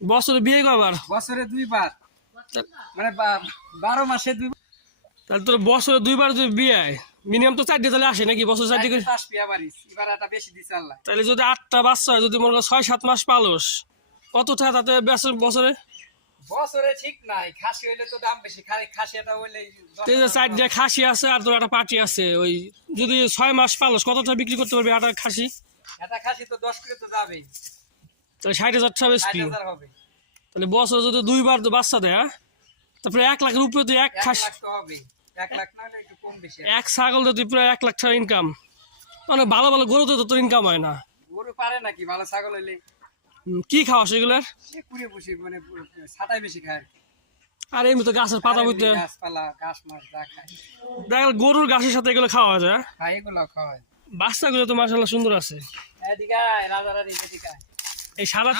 বছরে বিয়ে কবার? বছরে 2 বার, মানে 12 মাসে 2 বার। তাহলে তোর বছরে 2 বার যদি বিয়ে হয়, মিনিমাম তো 4টে তাহলে আসে নাকি? বছর 4টে করে এবার এটা বেশি দিছে আল্লাহ। তাহলে যদি 8টা বাচ্চা হয়, যদি মনে কর 6-7 মাস পালস, কত টাকা তাতে বছরে? বছরে ঠিক নাই, খাসি হইলে তো দাম বেশি, খাসি এটা হইলে 4টে খাসি আছে আর তোর একটা পাটি আছে, ওই যদি 6 মাস পালস কত টাকা বিক্রি করতে পারবি একটা খাসি? এটা খাসি তো 10 করে তো যাবেই, তাহলে 60,000 টাকা বেশি। 60,000 হবে। তাহলে বছরে যদি 2 বার বাচ্চা দেয়, হ্যাঁ, তারপরে 1 লাখের উপরে তুই এক 1 খাসি, লাখ তো হবে, 1 লাখ না হলে একটু কম বেশি। এক ছাগল দিয়ে তুই প্রায় 1 লাখ টাকা ইনকাম। মানে ভালো ভালো গরুতে তো তোর ইনকাম হয় না। গরু পারে নাকি ভালো ছাগল হইলে? কি খাওয়া সেগুলার? সে পুরে বসে মানে ছাটাই বেশি খায় আর কি। আর এমনি তো গাছের পাতা বইতে গাছপালা, ঘাস মাছ যা খায়, দেখ গরুর ঘাসের সাথে এগুলো খাওয়া যায়। খায় এগুলো খাওয়ায়। বাচ্চাগুলো তো মাশাআল্লাহ সুন্দর আছে। এদিকে আয়, রাজারা এদিকে আয়। এই সাদা